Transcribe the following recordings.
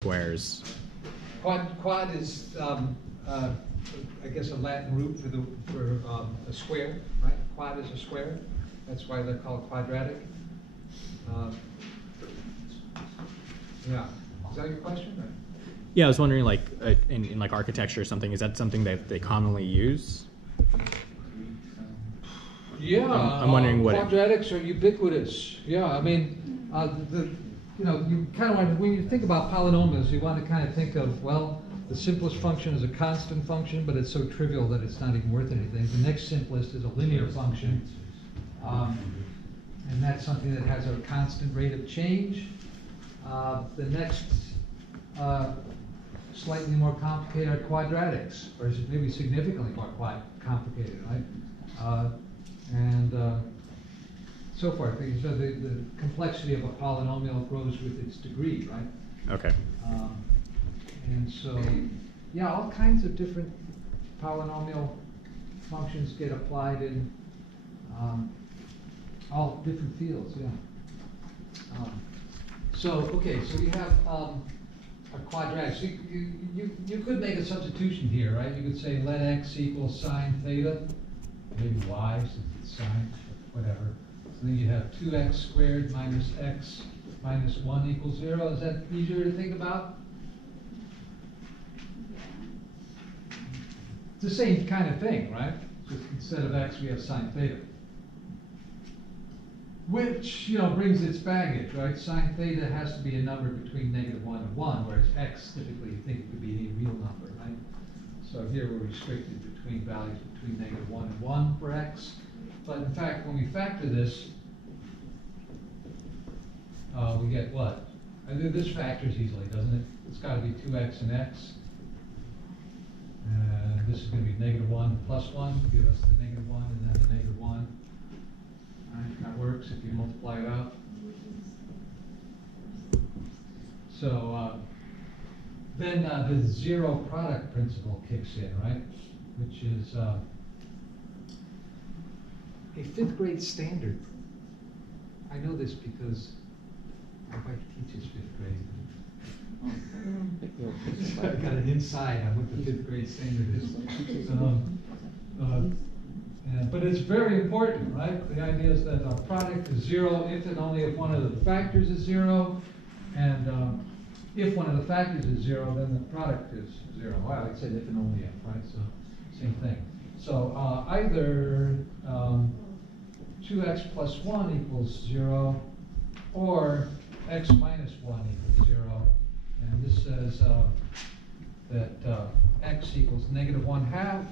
squares. Quad is, I guess, a Latin root for a square, right? Quad is a square. That's why they're called quadratic. Yeah. Is that your question? Right? Yeah, I was wondering, like, in like architecture or something, is that something that they commonly use? Yeah, I'm wondering what quadratics are ubiquitous. Yeah, I mean, you kind of want, when you think about polynomials, you want to kind of think of, well, the simplest function is a constant function, but it's so trivial that it's not even worth anything. The next simplest is a linear function, and that's something that has a constant rate of change. The next slightly more complicated are quadratics, or maybe significantly more complicated, right? And so forth. So the complexity of a polynomial grows with its degree, right? Okay. And so, yeah, all kinds of different polynomial functions get applied in all different fields, yeah. Okay, so we have a quadratic. So you could make a substitution here, right? You could say let x equal sine theta, maybe y since it's sine, whatever. So then you have 2x squared minus x minus 1 equals 0. Is that easier to think about? It's the same kind of thing, right? Just instead of x, we have sine theta. Which, brings its baggage, right? Sine theta has to be a number between -1 and 1, whereas x, typically you think it could be any real number, right? So here we're restricted between values between -1 and 1 for x. But in fact, when we factor this, we get what? This factors easily, doesn't it? It's got to be 2x and x. And this is going to be -1 plus 1, give us the -1 and then the -1. All right, that works if you multiply it out. So then the zero product principle kicks in, right? Which is a 5th grade standard. I know this because my wife teaches 5th grade. I've got an insight on what the 5th grade standard is. But it's very important, right? The idea is that our product is 0 if and only if one of the factors is 0. And if one of the factors is 0, then the product is 0. Well, I said if and only if, right? So same thing. So either 2x plus 1 equals 0, or x minus 1 equals 0. And this says that x equals -1/2,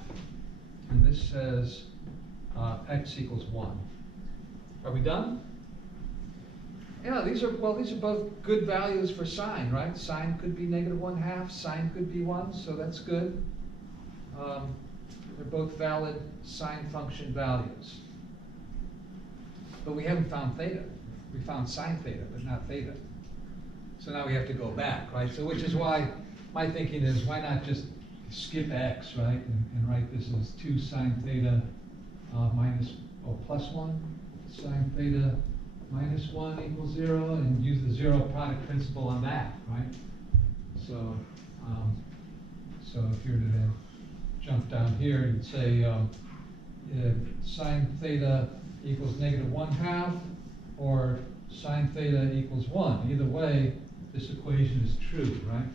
and this says x equals 1. Are we done? Yeah, these are both good values for sine, right? Sine could be -1/2, sine could be 1, so that's good. They're both valid sine function values. But we haven't found theta. We found sine theta, but not theta. So now we have to go back, right? So which is why my thinking is, why not just skip x, right? And write this as 2 sine theta plus 1. Sine theta minus 1 equals 0, and use the zero product principle on that, right? So, if you were to then jump down here and say sine theta equals -1/2, or sine theta equals 1. Either way, this equation is true, right?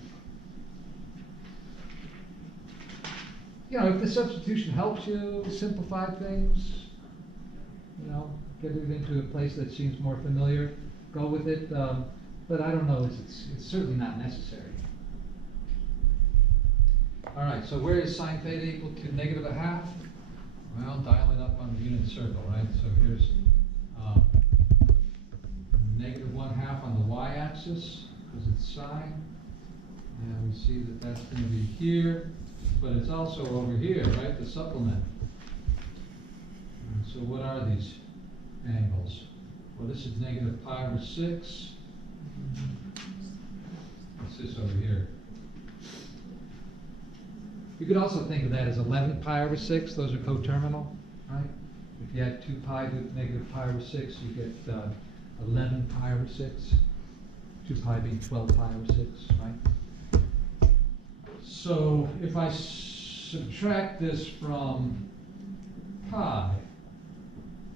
If the substitution helps you simplify things, get it into a place that seems more familiar, go with it. But I don't know, it's certainly not necessary. All right, so where is sine theta equal to -1/2? Well, dial it up on the unit circle, right? So here's -1/2 on the y-axis, because it's sine. And we see that that's going to be here, but it's also over here, right? The supplement. And so what are these angles? Well, this is -π/6. What's this over here? You could also think of that as 11π/6. Those are coterminal, right? If you had 2π with -π/6, you get 11π/6. 2π being 12π/6, right? So if I subtract this from pi,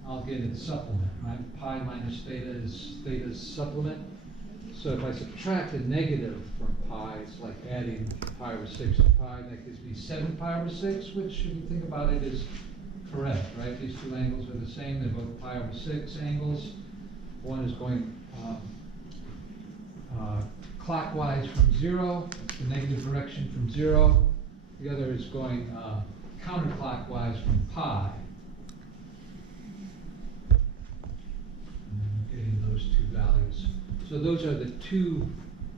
I'll get its supplement, right? Pi minus theta is theta's supplement. So if I subtract a negative from pi, it's like adding pi over 6 to pi. That gives me 7 pi over 6, which, if you think about it, is correct, right? These two angles are the same. They're both pi over 6 angles. One is going clockwise from 0. That's the negative direction from 0. The other is going counterclockwise from pi. And getting those two values. So those are the two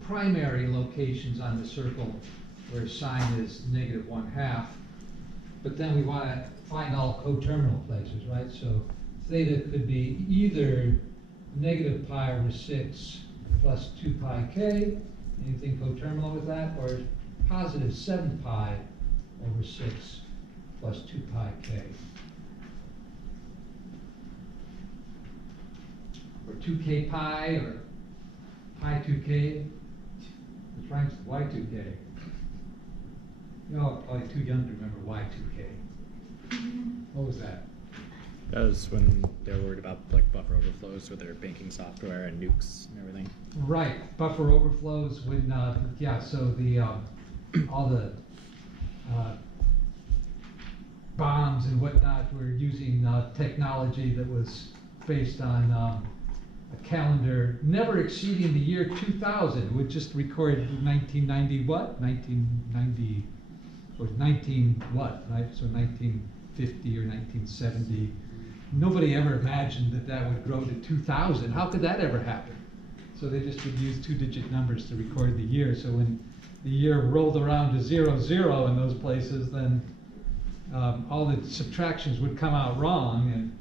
primary locations on the circle where sine is negative 1/2. But then we want to find all coterminal places, right? So theta could be either negative pi over 6 plus 2 pi k, anything coterminal with that, or positive 7 pi over 6 plus 2 pi k. Or 2k pi, or pi 2k, which rhymes with y2k. You're all probably too young to remember y2k. What was that? That was when they were worried about like buffer overflows with their banking software and nukes and everything. Right, buffer overflows when, yeah, so the, all the bombs and whatnot were using technology that was based on a calendar never exceeding the year 2000. It would just record 1990 what? 1990, or 19 what, right? So 1950 or 1970. Nobody ever imagined that that would grow to 2000. How could that ever happen? So they just would use two-digit numbers to record the year. So when the year rolled around to 00 in those places, then all the subtractions would come out wrong, and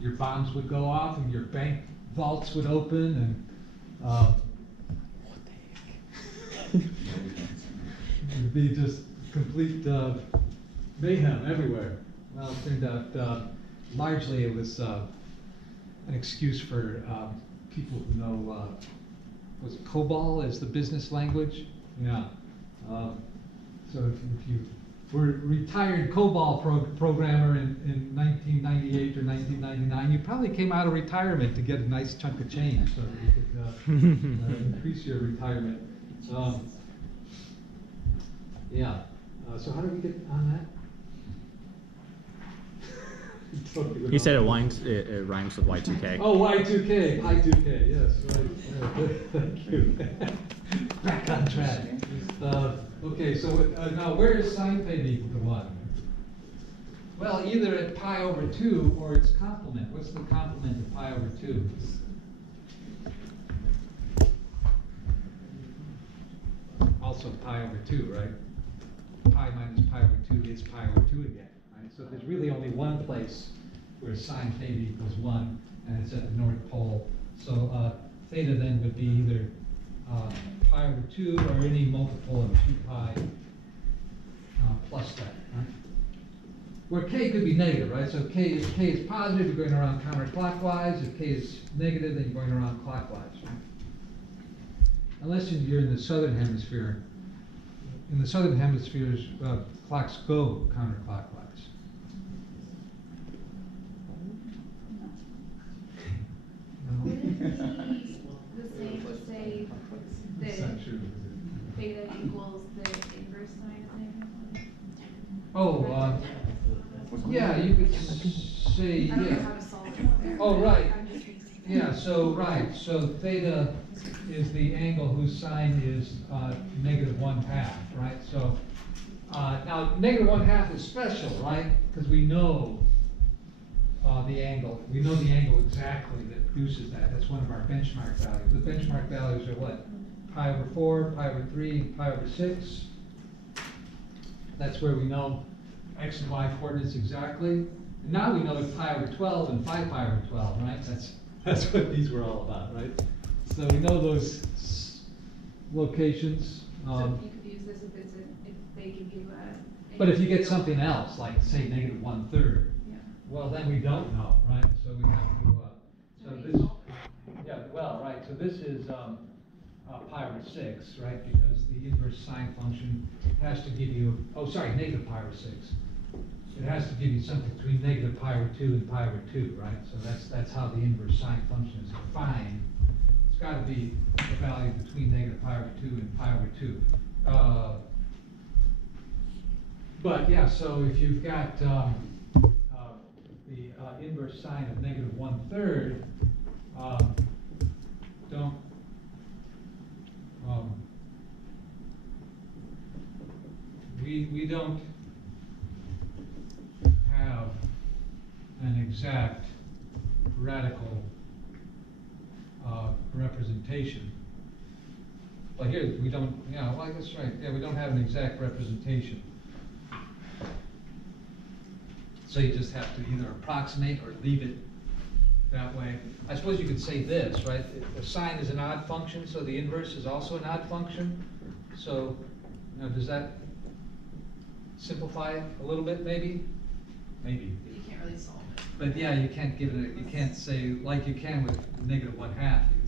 your bombs would go off, and your bank vaults would open, and what the heck? It would be just complete mayhem everywhere. Well, it turned out largely it was an excuse for people who know, was it COBOL as the business language? Yeah. So if you were a retired COBOL programmer in 1998 or 1999, you probably came out of retirement to get a nice chunk of change so that you could increase your retirement. Yeah. So how did we get on that? You said it rhymes with Y2K. Oh, Y2K, I2K, yes, right. Thank you. Back on track. Okay, so now where is sine theta equal to 1? Well, either at pi over 2 or its complement. What's the complement of pi over 2? Also pi over 2, right? Pi minus pi over 2 is pi over 2 again, right? So there's really only one place where sine theta equals 1, and it's at the North Pole. So theta then would be either pi over 2 or any multiple of 2 pi plus that, right? Where k could be negative, right? So if k is positive, you're going around counterclockwise. If k is negative, then you're going around clockwise, right? Unless you're in the southern hemisphere. In the southern hemispheres, clocks go counterclockwise. Would it be the same to say that theta equals the inverse sine of negative 1? Oh, yeah, you could say, I don't know yeah. how to solve it there. Oh, right. I'm just Yeah, so, right, so theta is the angle whose sine is negative 1/2, right? So, now negative 1/2 is special, right? Because we know the angle. We know the angle exactly that produces that. That's one of our benchmark values. The benchmark values are what? Pi over 4, pi over 3, and pi over 6. That's where we know x and y coordinates exactly. And now we know it's pi over 12 and 5 pi over 12, right? That's what these were all about, right? So we know those locations. So you could use this if they give you a. But if you get something else, like say negative 1/3, Yeah. well then we don't know, right? So we have to. So this. Yeah. Well, right. So this is pi pi over 6, right? Because the inverse sine function has to give you, oh, sorry, negative pi over 6. It has to give you something between negative pi over 2 and pi over 2, right? So that's how the inverse sine function is defined. It's got to be a value between negative pi over 2 and pi over 2. But yeah, so if you've got the inverse sine of negative 1/3, don't we don't have an exact radical representation. Well, here we don't. Yeah, well, that's right. Yeah, we don't have an exact representation. So you just have to either approximate or leave it that way. I suppose you could say this, right? The sine is an odd function, so the inverse is also an odd function. So, you know, does that simplify it a little bit, maybe? Maybe. But you can't really solve it. But yeah, you can't give it, you can't say, like you can with negative 1/2, you can